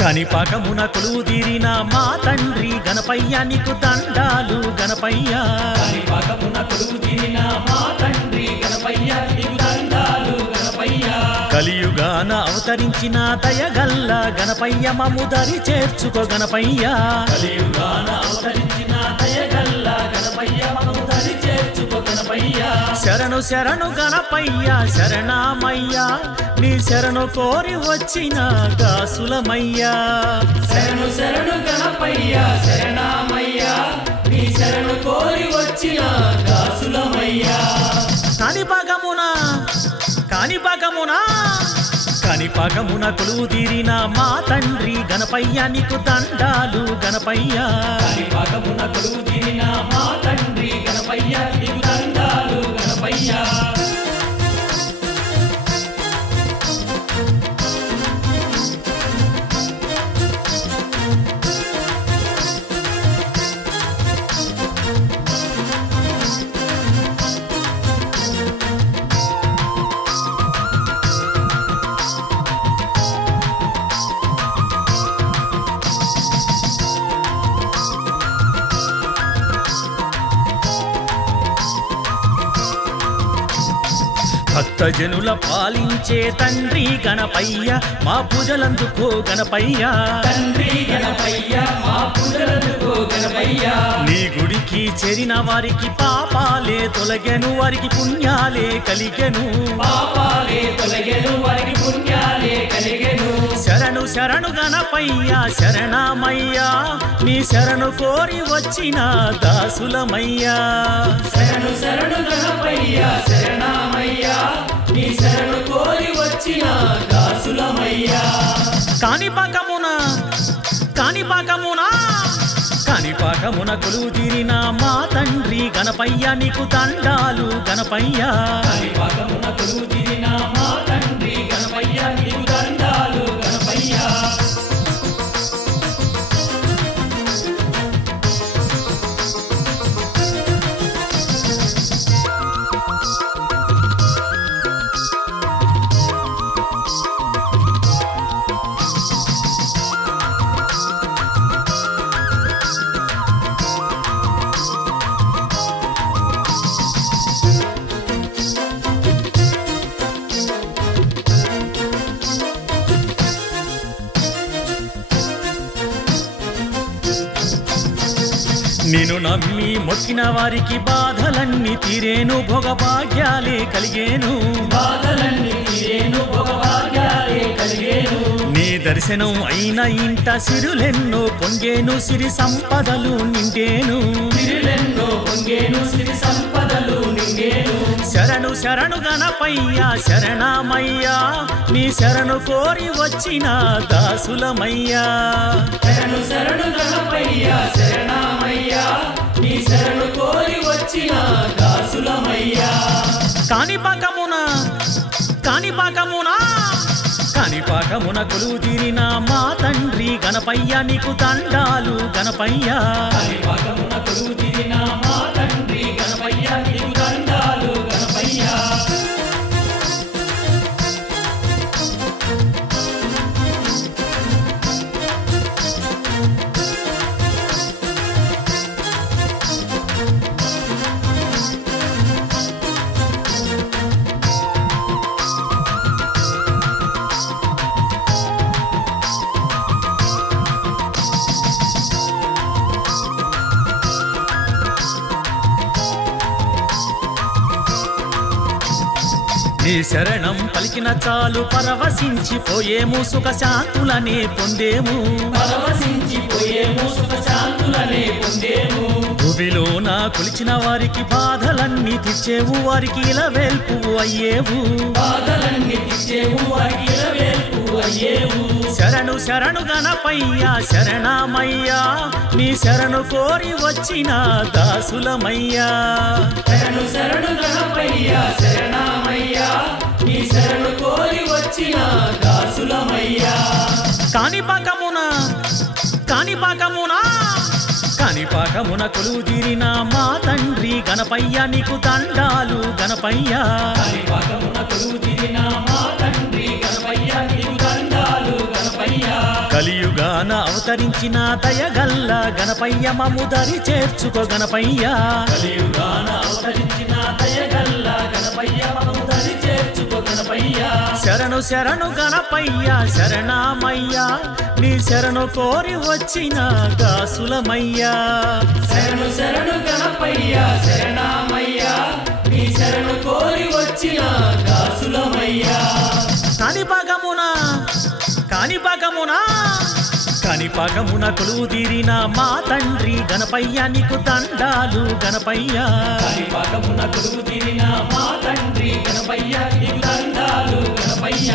కనిపాకమున కొలువు తీరిన మా తండ్రి గణపయ్య నీకు దండాలు గణపయ్య. కనిపాకమున కొలువు తీరిన మా తండ్రి గణపయ్య నీకు దండాలు గణపయ్య. కలియుగాన అవతరించిన దయగల్ల గణపయ్య మము దరి చేర్చుకో గణపయ్య. కలియుగాన అవతరించిన శరణు శరణు గణపయ్య శరణమయ్య. నీ శరణు కోరి వచ్చిన దాసులమయ్యా. శరణు శరణు గణపయ్య శరణమయ్య. నీ శరణు కోరి వచ్చిన దాసులమయ్యా. కాని బాగమున కాణిపాకమున కొలువు తీరిన మా తండ్రి గణపయ్య నీకు దండాలు గణపయ్య కాణిపాకమున కొలువు తీరిన మా తండ్రి గణపయ్య నీకు దండాలు గణపయ్య భక్తజనుల పాలించే తండ్రి గణపయ్య మా పూజలందుకో గణపయ్య. తండ్రి గణపయ్య మా పూజలందుకో గణపయ్య. నీ గుడికి చేరిన వారికి పాపాలే తొలగెను వారికి పుణ్యాలే కలిగెను. పాపాలే తొలగెను వారికి పుణ్యాలే కలిగెను. శరణు శరణు గణపయ్య శరణమయ్యా. నీ శరణు కోరి వచ్చిన దాసులమయ్యా. శరణు శరణు గణపయ్య శరణమయ్య. నీ శరణు కోరి వచ్చిన దాసులమయ్యా. కాణిపాకమున కాణిపాకమున కాణిపాకమున కొలువు తీరిన మా తండ్రి గణపయ్య నీకు దండాలు గణపయ్య. కాణిపాకమున కొలువు తీరిన నేను నమ్మి మొక్కిన వారికి బాధలన్నీ తీరేను భోగభాగ్యాలే కలిగేను. బాధలన్నీ తీరేను భోగభాగ్యాలే నీ దర్శనం అయిన ఇంట సిరులెన్నో పొంగేను సిరి సంపదలు నిండేను. శరణు శరణు గణపయ్య శరణమయ్యా నీ శరణు కోరి వచ్చిన దాసులమయ్యా. శరణు శరణు గణపయ్య శరణమయ్య నీ శరణు కోరి వచ్చిన దాసులమయ్యా. కాణిపాకమున కాణిపాకమున కాణిపాకమున కొలువు తీరిన మా తండ్రి గణపయ్య నీకు తండాలు గణపయ్య. పాఠమున కొలువు తీరిన మా తండ్రి గణపయ్య నీకు తండాలు నీ శరణం పలికిన చాలు పరవశించిపోయేము సుఖ శాంతులనే పొందేము. పరవశించిపోయేము సుఖ శాంతులనే పొందేము. భువిలో నా కొలిచిన వారికి బాధలన్నీ తెచ్చేవు వారికి ఇలా వెల్పువు అయ్యేవు. బాధలన్నీ తెచ్చేవు వారికి ఇలవేల్పు అయ్యేవు శరణు శరణు గణపయ్య శరణమయ్యా నీ శరణు కోరి వచ్చిన దాసులమయ్యా. శరణు శరణు గణపయ్య శరణమయ్య నీ శరణు కోరి వచ్చిన దాసులమయ్యా. కాణిపాకమున కాణిపాకమున కాణిపాకమున కొలువు తీరిన మా తండ్రి గణపయ్య నీకు దండాలు గణపయ్య. కాణిపాకమున కొలువు తీరిన మా తండ్రి గణపయ్య అవతరించిన దయగల్ల గణపయ్య మము దరి చేర్చుకో గణపయ్య. అవతరించిన దయగల్ల గణపయ్య మమ్ము దరి చేర్చుకో గణపయ్య. శరణు శరణు గణపయ్య శరణమయ్య నీ శరణు కోరి వచ్చిన దాసులమయ్యా. శరణు శరణు గణపయ్య శరణమయ్య నీ శరణు కోరి వచ్చిన దాసులమయ్యా. కాణిపాకమున గని పగమున కొలువు తీరిన మా తండ్రి గణపయ్య నీకు దండాలు గణపయ్య. పగమున కొలువు తీరిన మా తండ్రి గణపయ్య నీకు దండాలు గణపయ్య.